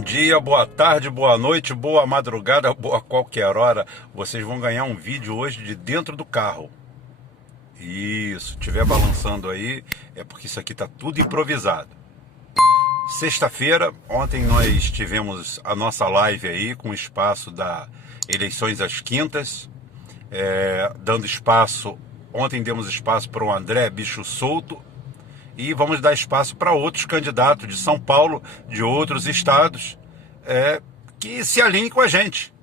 dia, boa tarde, boa noite, boa madrugada, boa qualquer hora. Vocês vão ganhar um vídeo hoje de dentro do carro. Isso, estiver balançando aí, é porque isso aqui tá tudo improvisado. Sexta-feira, ontem nós tivemos a nossa live aí com o espaço da eleições às quintas, dando espaço, ontem demos espaço para o André Bicho Solto, e vamos dar espaço para outros candidatos de São Paulo, de outros estados, que se alinhem com a gente,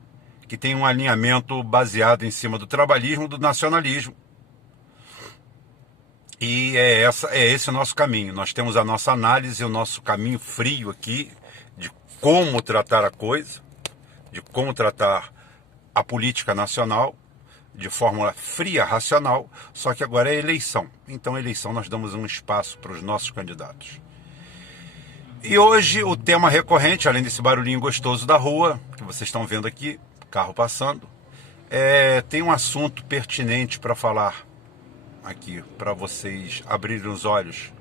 que tem um alinhamento baseado em cima do trabalhismo, do nacionalismo. E é esse o nosso caminho. Nós temos a nossa análise, o nosso caminho frio aqui, de como tratar a coisa, de como tratar a política nacional, de fórmula fria, racional, só que agora é eleição. Então, eleição, nós damos um espaço para os nossos candidatos. E hoje, o tema recorrente, além desse barulhinho gostoso da rua, que vocês estão vendo aqui, carro passando, tem um assunto pertinente para falar aqui, para vocês abrirem os olhos,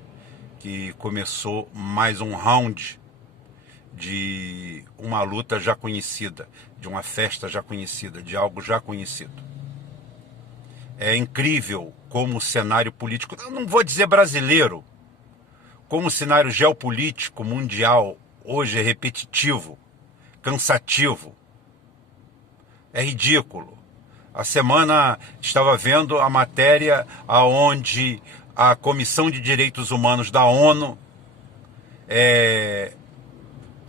que começou mais um round de uma luta já conhecida, de uma festa já conhecida, de algo já conhecido. É incrível como o cenário político, eu não vou dizer brasileiro, como o cenário geopolítico mundial hoje é repetitivo, cansativo, é ridículo. A semana estava vendo a matéria onde a Comissão de Direitos Humanos da ONU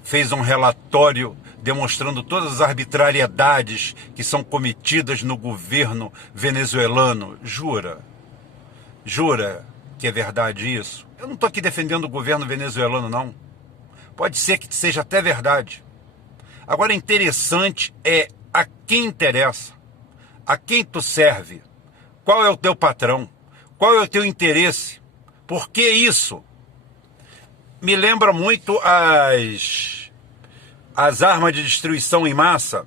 fez um relatório demonstrando todas as arbitrariedades que são cometidas no governo venezuelano. Jura que é verdade isso? Eu não estou aqui defendendo o governo venezuelano, não. Pode ser que seja até verdade. Agora, interessante é a quem interessa, a quem tu serve, qual é o teu patrão, qual é o teu interesse, por que isso? Me lembra muito as armas de destruição em massa,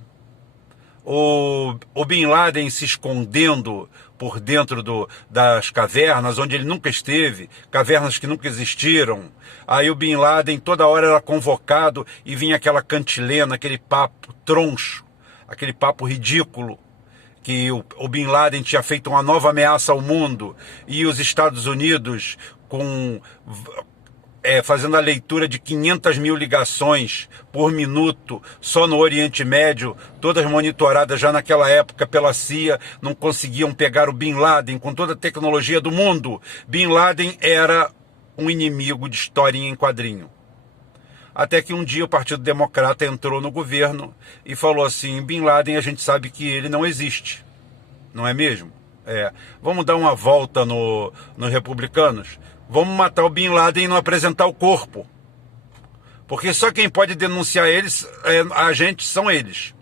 o Bin Laden se escondendo por dentro das cavernas, onde ele nunca esteve, cavernas que nunca existiram. Aí o Bin Laden toda hora era convocado e vinha aquela cantilena, aquele papo troncho, aquele papo ridículo, que o Bin Laden tinha feito uma nova ameaça ao mundo e os Estados Unidos fazendo a leitura de 500 mil ligações por minuto, só no Oriente Médio, todas monitoradas já naquela época pela CIA, não conseguiam pegar o Bin Laden com toda a tecnologia do mundo. Bin Laden era um inimigo de historinha em quadrinho. Até que um dia o Partido Democrata entrou no governo e falou assim: Bin Laden, a gente sabe que ele não existe, não é mesmo? Vamos dar uma volta nos republicanos? Vamos matar o Bin Laden e não apresentar o corpo. Porque só quem pode denunciar eles, a gente, são eles.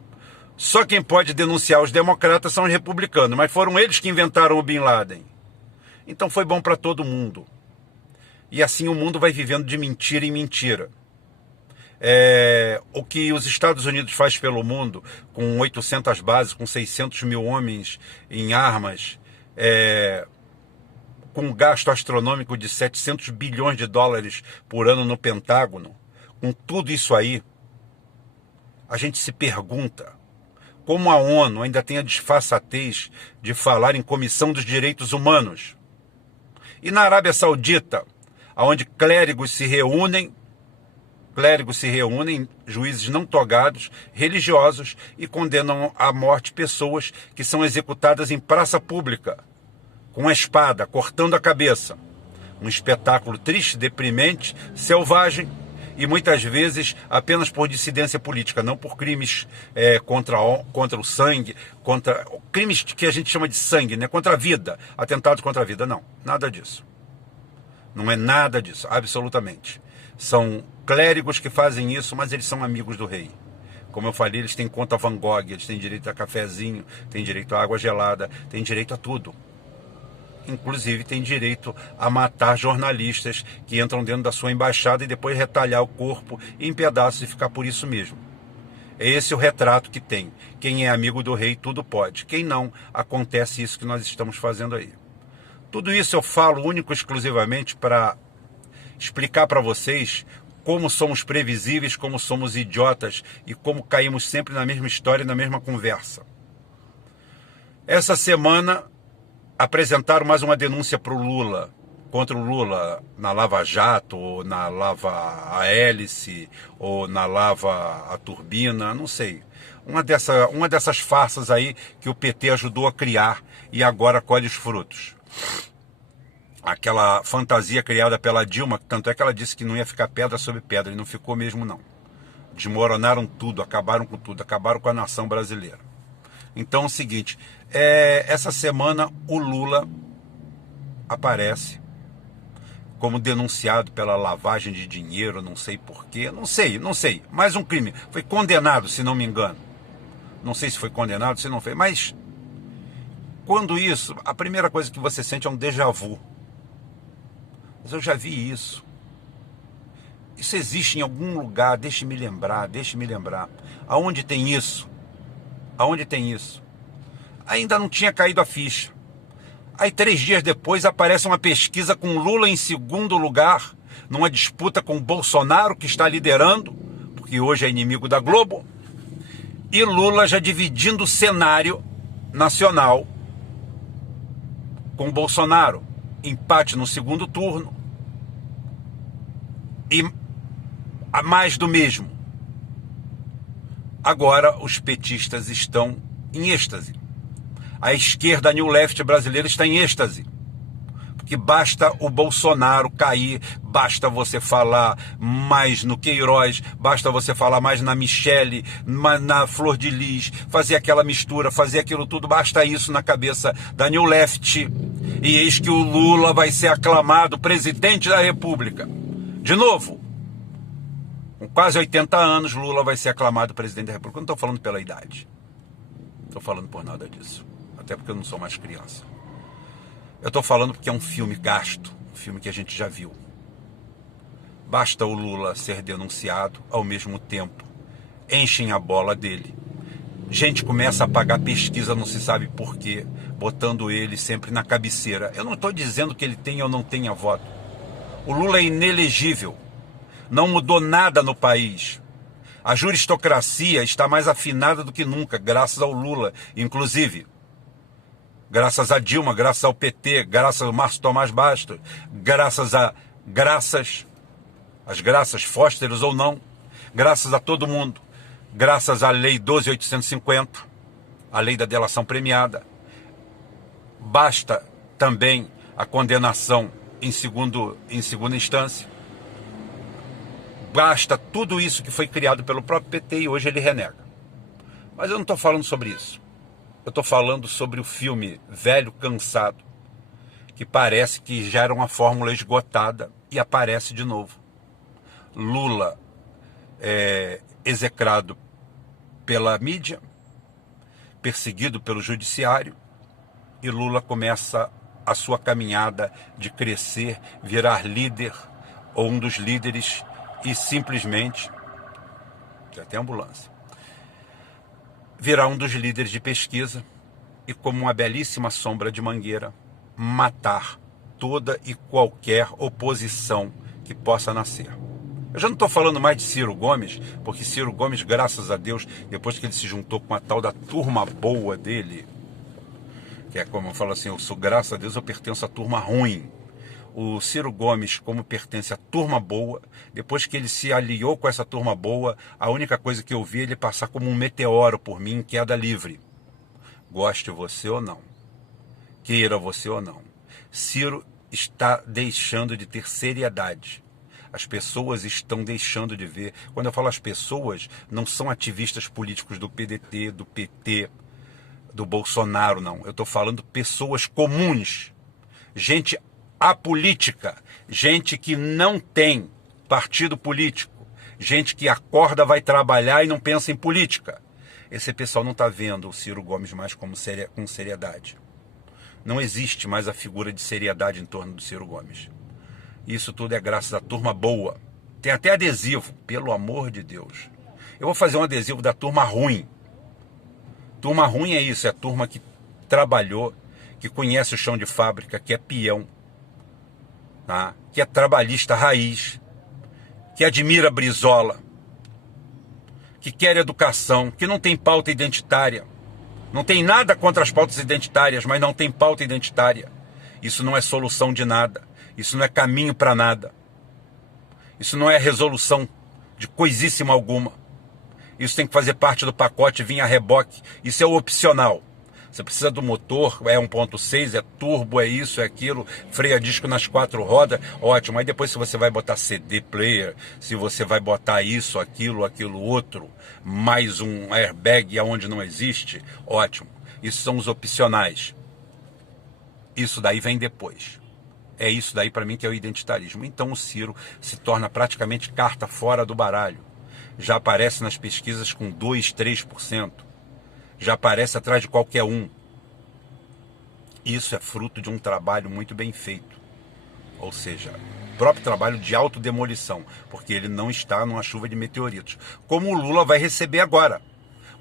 Só quem pode denunciar os democratas são os republicanos. Mas foram eles que inventaram o Bin Laden. Então foi bom para todo mundo. E assim o mundo vai vivendo de mentira em mentira. O que os Estados Unidos faz pelo mundo, com 800 bases, com 600 mil homens em armas, com um gasto astronômico de 700 bilhões de dólares por ano no Pentágono, com tudo isso aí, a gente se pergunta como a ONU ainda tem a disfarçatez de falar em Comissão dos Direitos Humanos. E na Arábia Saudita, onde clérigos se reúnem, juízes não togados, religiosos, e condenam à morte pessoas que são executadas em praça pública, com a espada, cortando a cabeça. Um espetáculo triste, deprimente, selvagem, e muitas vezes apenas por dissidência política, não por crimes contra o sangue, contra crimes que a gente chama de sangue, né? Contra a vida, atentados contra a vida. Não, nada disso. Não é nada disso, absolutamente. São clérigos que fazem isso, mas eles são amigos do rei. Como eu falei, eles têm conta Van Gogh, eles têm direito a cafezinho, têm direito a água gelada, têm direito a tudo. Inclusive tem direito a matar jornalistas que entram dentro da sua embaixada e depois retalhar o corpo em pedaços e ficar por isso mesmo. É esse o retrato que tem. Quem é amigo do rei, tudo pode. Quem não, acontece isso que nós estamos fazendo aí. Tudo isso eu falo único e exclusivamente para explicar para vocês como somos previsíveis, como somos idiotas e como caímos sempre na mesma história e na mesma conversa. Essa semana apresentaram mais uma denúncia para o Lula, contra o Lula, na Lava Jato, ou na Lava a Hélice, ou na Lava a Turbina, não sei. Uma dessas farsas aí que o PT ajudou a criar e agora colhe os frutos. Aquela fantasia criada pela Dilma, tanto é que ela disse que não ia ficar pedra sobre pedra, e não ficou mesmo não. Desmoronaram tudo, acabaram com tudo, acabaram com a nação brasileira. Então é o seguinte, essa semana o Lula aparece como denunciado pela lavagem de dinheiro, não sei porquê, não sei, mais um crime. Foi condenado, se não me engano. Não sei se foi condenado, se não foi, mas quando isso, a primeira coisa que você sente é um déjà vu. Mas eu já vi isso. Isso existe em algum lugar, deixe-me lembrar. Aonde tem isso? Aonde tem isso? Ainda não tinha caído a ficha. Aí 3 dias depois aparece uma pesquisa com Lula em segundo lugar, numa disputa com Bolsonaro, que está liderando, porque hoje é inimigo da Globo, e Lula já dividindo o cenário nacional com Bolsonaro. Empate no segundo turno e mais do mesmo. Agora os petistas estão em êxtase. A esquerda New Left brasileira está em êxtase. Porque basta o Bolsonaro cair, basta você falar mais no Queiroz, basta você falar mais na Michele, na Flor de Lis, fazer aquela mistura, fazer aquilo tudo, basta isso na cabeça da New Left. E eis que o Lula vai ser aclamado presidente da República. De novo, com quase 80 anos, Lula vai ser aclamado presidente da República. Eu não estou falando pela idade. Não estou falando por nada disso. Até porque eu não sou mais criança. Eu estou falando porque é um filme gasto, um filme que a gente já viu. Basta o Lula ser denunciado, ao mesmo tempo enchem a bola dele. Gente começa a pagar pesquisa, não se sabe por quê, botando ele sempre na cabeceira. Eu não estou dizendo que ele tenha ou não tenha voto. O Lula é inelegível. Não mudou nada no país. A juristocracia está mais afinada do que nunca, graças ao Lula, inclusive. Graças a Dilma, graças ao PT, graças ao Márcio Tomás Bastos, as graças fósteros ou não, graças a todo mundo, graças à Lei 12.850, a lei da delação premiada. Basta também a condenação em segunda instância. Basta tudo isso que foi criado pelo próprio PT e hoje ele renega. Mas eu não estou falando sobre isso. Eu estou falando sobre o filme Velho Cansado, que parece que já era uma fórmula esgotada e aparece de novo. Lula é execrado pela mídia, perseguido pelo judiciário, e Lula começa a sua caminhada de crescer, virar líder ou um dos líderes e simplesmente, já tem ambulância, virar um dos líderes de pesquisa e, como uma belíssima sombra de mangueira, matar toda e qualquer oposição que possa nascer. Eu já não estou falando mais de Ciro Gomes, porque Ciro Gomes, graças a Deus, depois que ele se juntou com a tal da turma boa dele, que é como eu falo assim, graças a Deus eu pertenço à turma ruim. O Ciro Gomes, como pertence à turma boa, depois que ele se aliou com essa turma boa, a única coisa que eu vi é ele passar como um meteoro por mim em queda livre. Goste você ou não, queira você ou não, Ciro está deixando de ter seriedade. As pessoas estão deixando de ver. Quando eu falo as pessoas, não são ativistas políticos do PDT, do PT, do Bolsonaro, não. Eu estou falando pessoas comuns, gente apolítica, gente que não tem partido político, gente que acorda, vai trabalhar e não pensa em política. Esse pessoal não está vendo o Ciro Gomes mais com seriedade. Não existe mais a figura de seriedade em torno do Ciro Gomes. Isso tudo é graças à turma boa. Tem até adesivo, pelo amor de Deus. Eu vou fazer um adesivo da turma ruim. Turma ruim é isso, é a turma que trabalhou, que conhece o chão de fábrica, que é peão, tá? Que é trabalhista raiz, que admira Brizola, que quer educação, que não tem pauta identitária. Não tem nada contra as pautas identitárias, mas não tem pauta identitária. Isso não é solução de nada. Isso não é caminho para nada. Isso não é resolução de coisíssima alguma. Isso tem que fazer parte do pacote, vir a reboque. Isso é o opcional. Você precisa do motor, é 1.6, é turbo, é isso, é aquilo, freio a disco nas 4 rodas, ótimo. Aí depois se você vai botar CD player, se você vai botar isso, aquilo outro, mais um airbag aonde não existe, ótimo. Isso são os opcionais. Isso daí vem depois. É isso daí para mim que é o identitarismo. Então o Ciro se torna praticamente carta fora do baralho. Já aparece nas pesquisas com 2, 3%. Já aparece atrás de qualquer um. Isso é fruto de um trabalho muito bem feito. Ou seja, próprio trabalho de autodemolição, porque ele não está numa chuva de meteoritos. Como o Lula vai receber agora.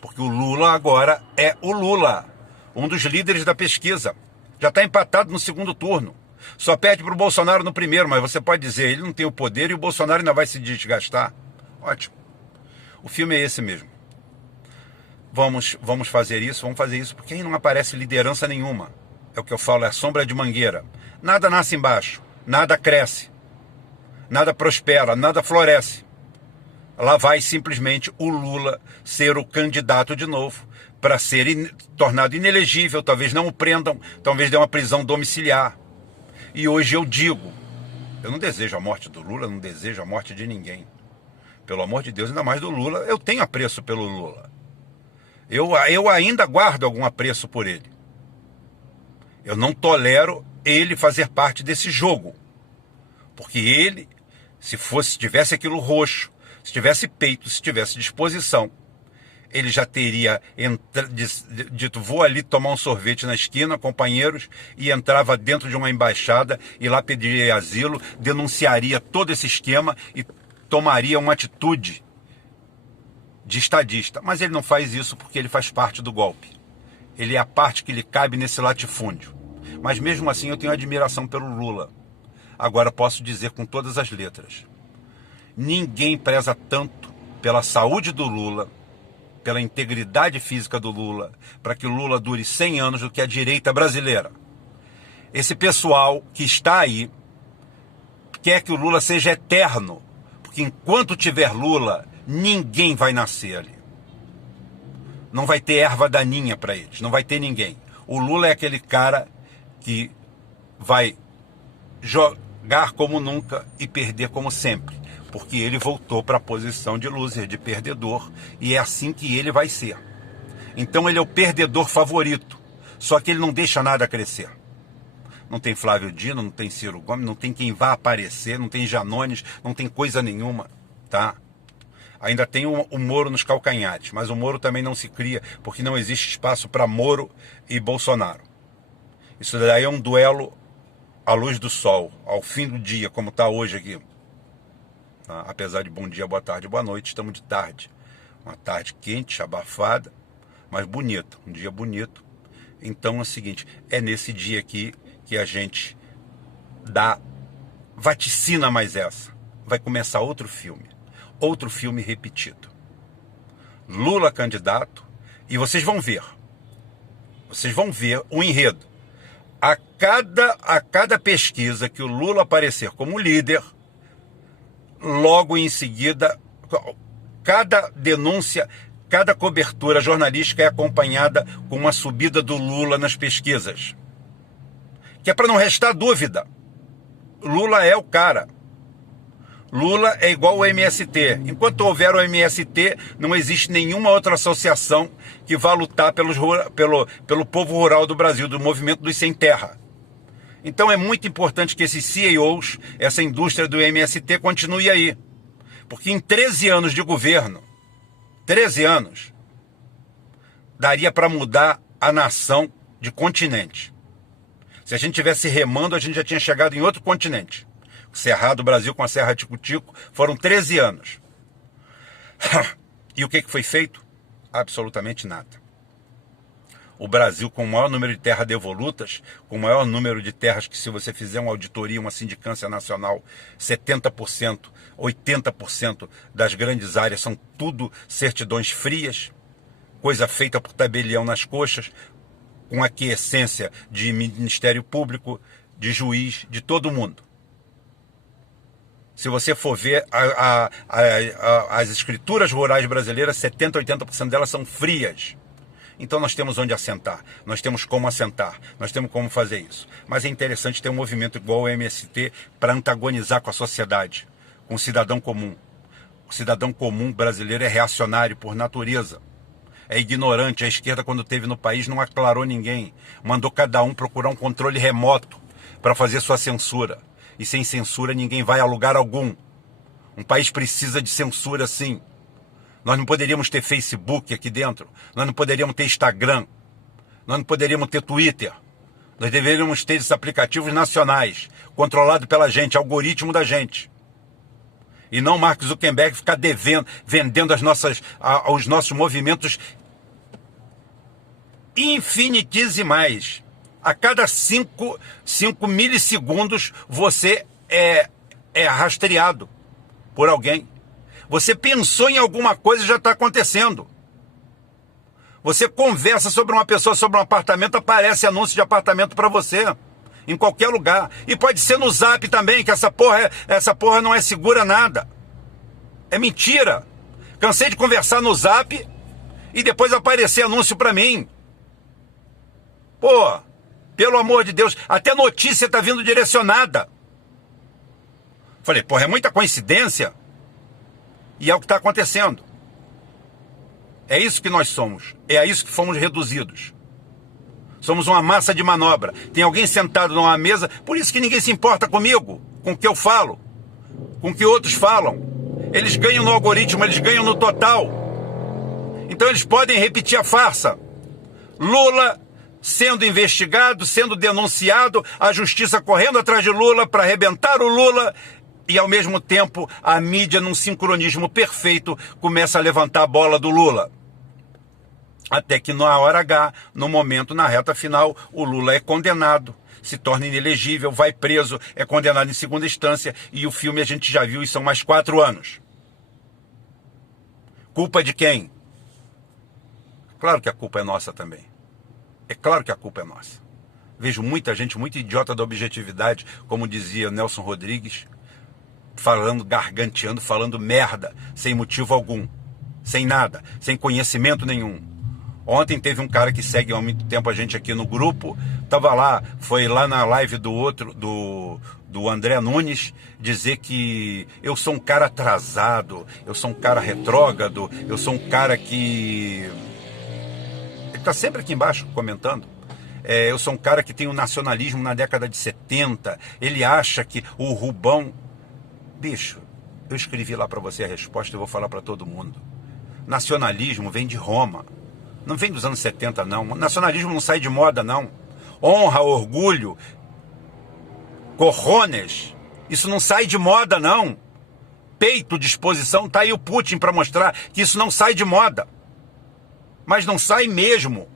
Porque o Lula agora é o Lula, um dos líderes da pesquisa. Já está empatado no segundo turno. Só perde para o Bolsonaro no primeiro, mas você pode dizer, ele não tem o poder e o Bolsonaro ainda vai se desgastar. Ótimo. O filme é esse mesmo. Vamos fazer isso, porque aí não aparece liderança nenhuma. É o que eu falo, é a sombra de mangueira. Nada nasce embaixo, nada cresce, nada prospera, nada floresce. Lá vai simplesmente o Lula ser o candidato de novo, para ser tornado inelegível, talvez não o prendam, talvez dê uma prisão domiciliar. E hoje eu digo, eu não desejo a morte do Lula, não desejo a morte de ninguém. Pelo amor de Deus, ainda mais do Lula, eu tenho apreço pelo Lula. Eu ainda guardo algum apreço por ele. Eu não tolero ele fazer parte desse jogo. Porque ele, se tivesse aquilo roxo, se tivesse peito, se tivesse disposição, ele já teria dito, vou ali tomar um sorvete na esquina, companheiros, e entrava dentro de uma embaixada e lá pediria asilo, denunciaria todo esse esquema e tomaria uma atitude de estadista. Mas ele não faz isso porque ele faz parte do golpe. Ele é a parte que lhe cabe nesse latifúndio. Mas mesmo assim eu tenho admiração pelo Lula. Agora posso dizer com todas as letras, ninguém preza tanto pela saúde do Lula, pela integridade física do Lula, para que o Lula dure 100 anos do que a direita brasileira. Esse pessoal que está aí quer que o Lula seja eterno, porque enquanto tiver Lula, ninguém vai nascer ali. Não vai ter erva daninha para eles, não vai ter ninguém. O Lula é aquele cara que vai jogar como nunca e perder como sempre, porque ele voltou para a posição de loser, de perdedor, e é assim que ele vai ser. Então ele é o perdedor favorito, só que ele não deixa nada crescer. Não tem Flávio Dino, não tem Ciro Gomes, não tem quem vá aparecer, não tem Janones, não tem coisa nenhuma, tá? Ainda tem o Moro nos calcanhares, mas o Moro também não se cria, porque não existe espaço para Moro e Bolsonaro. Isso daí é um duelo à luz do sol, ao fim do dia, como está hoje aqui. Tá? Apesar de bom dia, boa tarde, boa noite, estamos de tarde. Uma tarde quente, abafada, mas bonita, um dia bonito. Então é o seguinte, é nesse dia aqui que a gente vaticina mais essa. Vai começar outro filme repetido. Lula candidato, e vocês vão ver o enredo. A cada pesquisa que o Lula aparecer como líder, logo em seguida, cada denúncia, cada cobertura jornalística é acompanhada com uma subida do Lula nas pesquisas. Que é para não restar dúvida. Lula é o cara. Lula é igual ao MST. Enquanto houver o MST, não existe nenhuma outra associação que vá lutar pelo povo rural do Brasil, do movimento dos sem terra. Então é muito importante que esses CEOs, essa indústria do MST, continue aí. Porque em 13 anos de governo, 13 anos, daria para mudar a nação de continente. Se a gente tivesse remando, a gente já tinha chegado em outro continente. O Cerrado do Brasil com a Serra Tico-Tico foram 13 anos. E o que foi feito? Absolutamente nada. o Brasil com o maior número de terras devolutas, com o maior número de terras que, se você fizer uma auditoria, uma sindicância nacional, 70%, 80% das grandes áreas são tudo certidões frias, coisa feita por tabelião nas coxas, com aquiescência de Ministério Público, de juiz, de todo mundo. Se você for ver as escrituras rurais brasileiras, 70%, 80% delas são frias. Então nós temos onde assentar, nós temos como assentar, nós temos como fazer isso. Mas é interessante ter um movimento igual ao MST para antagonizar com a sociedade, com o cidadão comum. O cidadão comum brasileiro é reacionário por natureza. É ignorante. A esquerda, quando esteve no país, não aclarou ninguém. Mandou cada um procurar um controle remoto para fazer sua censura. E sem censura ninguém vai a lugar algum. Um país precisa de censura, sim. Nós não poderíamos ter Facebook aqui dentro. Nós não poderíamos ter Instagram. Nós não poderíamos ter Twitter. Nós deveríamos ter esses aplicativos nacionais, controlados pela gente, algoritmo da gente. E não Mark Zuckerberg ficar vendendo os nossos movimentos infinitesimais. A cada 5 milissegundos você é rastreado por alguém. Você pensou em alguma coisa e já está acontecendo. Você conversa sobre uma pessoa, sobre um apartamento, aparece anúncio de apartamento para você. Em qualquer lugar. E pode ser no Zap também, que essa porra não é segura nada. É mentira. Cansei de conversar no Zap e depois aparecer anúncio para mim. Pô, pelo amor de Deus, até notícia está vindo direcionada. Falei, porra, é muita coincidência. E é o que está acontecendo. É isso que nós somos. É a isso que fomos reduzidos. Somos uma massa de manobra. Tem alguém sentado numa mesa, por isso que ninguém se importa comigo, com o que eu falo, com o que outros falam. Eles ganham no algoritmo, eles ganham no total. Então eles podem repetir a farsa. Lula sendo investigado, sendo denunciado, a justiça correndo atrás de Lula para arrebentar o Lula. E, ao mesmo tempo, a mídia, num sincronismo perfeito, começa a levantar a bola do Lula. Até que, na hora H, no momento, na reta final, o Lula é condenado, se torna inelegível, vai preso, é condenado em segunda instância, e o filme a gente já viu, e são mais 4 anos. Culpa de quem? Claro que a culpa é nossa também. É claro que a culpa é nossa. Vejo muita gente, muito idiota da objetividade, como dizia Nelson Rodrigues, falando, garganteando, falando merda, sem motivo algum, sem nada, sem conhecimento nenhum. Ontem teve um cara que segue há muito tempo a gente aqui no grupo, tava lá, foi lá na live do André Nunes, dizer que eu sou um cara atrasado, eu sou um cara retrógrado, eu sou um cara que... Ele tá sempre aqui embaixo comentando. Eu sou um cara que tem o nacionalismo na década de 70, ele acha que o Rubão... Bicho, eu escrevi lá para você a resposta e vou falar para todo mundo. Nacionalismo vem de Roma. Não vem dos anos 70, não. Nacionalismo não sai de moda, não. Honra, orgulho, cojones, isso não sai de moda, não. Peito, disposição, tá aí o Putin para mostrar que isso não sai de moda. Mas não sai mesmo.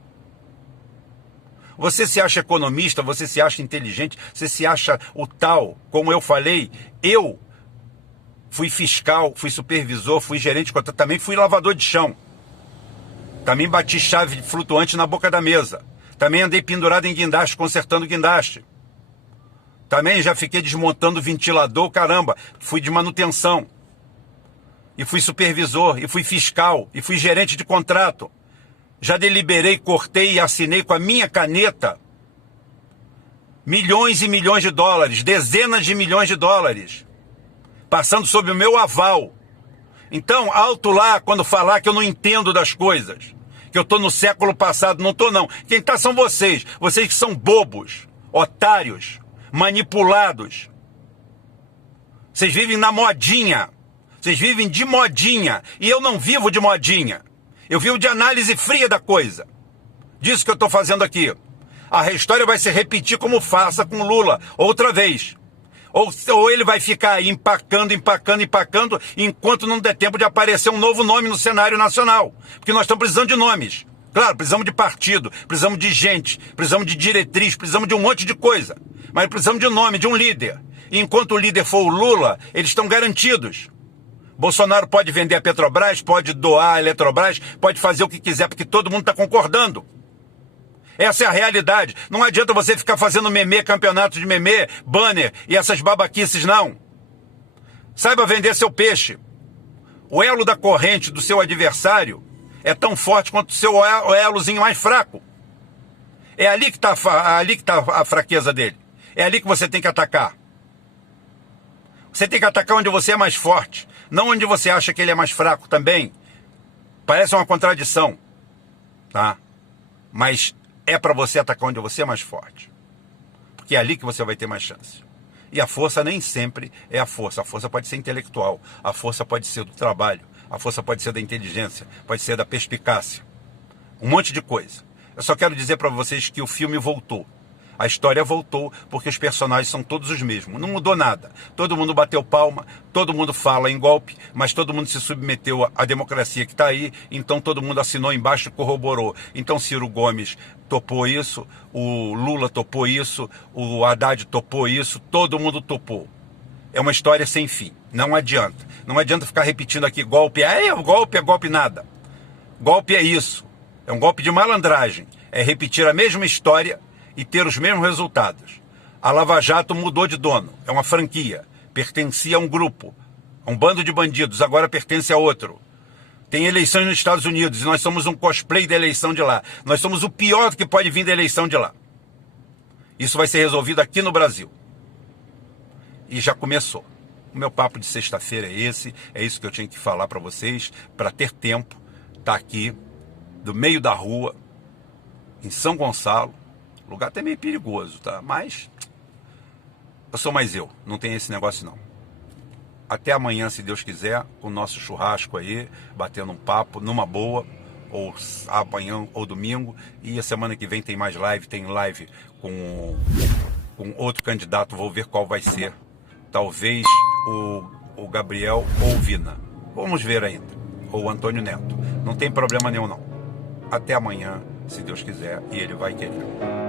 Você se acha economista, você se acha inteligente, você se acha o tal, como eu falei, eu fui fiscal, fui supervisor, fui gerente de contrato, também fui lavador de chão. Também bati chave flutuante na boca da mesa. Também andei pendurado em guindaste, consertando guindaste. Também já fiquei desmontando ventilador, caramba. Fui de manutenção. E fui supervisor, e fui fiscal, e fui gerente de contrato. Já deliberei, cortei e assinei com a minha caneta milhões e milhões de dólares, dezenas de milhões de dólares, passando sob o meu aval. Então, alto lá quando falar que eu não entendo das coisas, que eu estou no século passado. Não estou, não. Quem está são vocês. Vocês que são bobos, otários, manipulados. Vocês vivem na modinha. Vocês vivem de modinha. E eu não vivo de modinha. Eu vivo de análise fria da coisa. Disso que eu estou fazendo aqui. A história vai se repetir como farsa com Lula, outra vez. Ou ele vai ficar aí empacando, enquanto não der tempo de aparecer um novo nome no cenário nacional. Porque nós estamos precisando de nomes. Claro, precisamos de partido, precisamos de gente, precisamos de diretriz, precisamos de um monte de coisa. Mas precisamos de um nome, de um líder. E enquanto o líder for o Lula, eles estão garantidos. Bolsonaro pode vender a Petrobras, pode doar a Eletrobras, pode fazer o que quiser, porque todo mundo está concordando. Essa é a realidade. Não adianta você ficar fazendo meme, campeonato de meme, banner e essas babaquices, não. Saiba vender seu peixe. O elo da corrente do seu adversário é tão forte quanto o seu elozinho mais fraco. É ali que está a fraqueza dele. É ali que você tem que atacar. Você tem que atacar onde você é mais forte, não onde você acha que ele é mais fraco também. Parece uma contradição, tá? Mas é para você atacar onde você é mais forte. Porque é ali que você vai ter mais chance. E a força nem sempre é a força. A força pode ser intelectual, a força pode ser do trabalho, a força pode ser da inteligência, pode ser da perspicácia. Um monte de coisa. Eu só quero dizer para vocês que o filme voltou. A história voltou porque os personagens são todos os mesmos. Não mudou nada. Todo mundo bateu palma, todo mundo fala em golpe, mas todo mundo se submeteu à democracia que está aí, então todo mundo assinou embaixo e corroborou. Então Ciro Gomes topou isso, o Lula topou isso, o Haddad topou isso, todo mundo topou. É uma história sem fim. Não adianta. Não adianta ficar repetindo aqui golpe. Golpe é golpe nada. Golpe é isso. É um golpe de malandragem. É repetir a mesma história e ter os mesmos resultados. A Lava Jato mudou de dono, é uma franquia, pertencia a um grupo, a um bando de bandidos, agora pertence a outro. Tem eleições nos Estados Unidos e nós somos um cosplay da eleição de lá. Nós somos o pior que pode vir da eleição de lá. Isso vai ser resolvido aqui no Brasil. E já começou. O meu papo de sexta-feira é esse, é isso que eu tinha que falar para vocês, para ter tempo, tá aqui, do meio da rua, em São Gonçalo. O lugar até meio perigoso, tá? Mas eu sou mais eu, não tem esse negócio não. Até amanhã, se Deus quiser, com o nosso churrasco aí, batendo um papo, numa boa, ou amanhã ou domingo. E a semana que vem tem mais live, tem live com outro candidato, vou ver qual vai ser. Talvez o Gabriel ou o Vina. Vamos ver ainda. Ou o Antônio Neto. Não tem problema nenhum não. Até amanhã, se Deus quiser, e ele vai querer.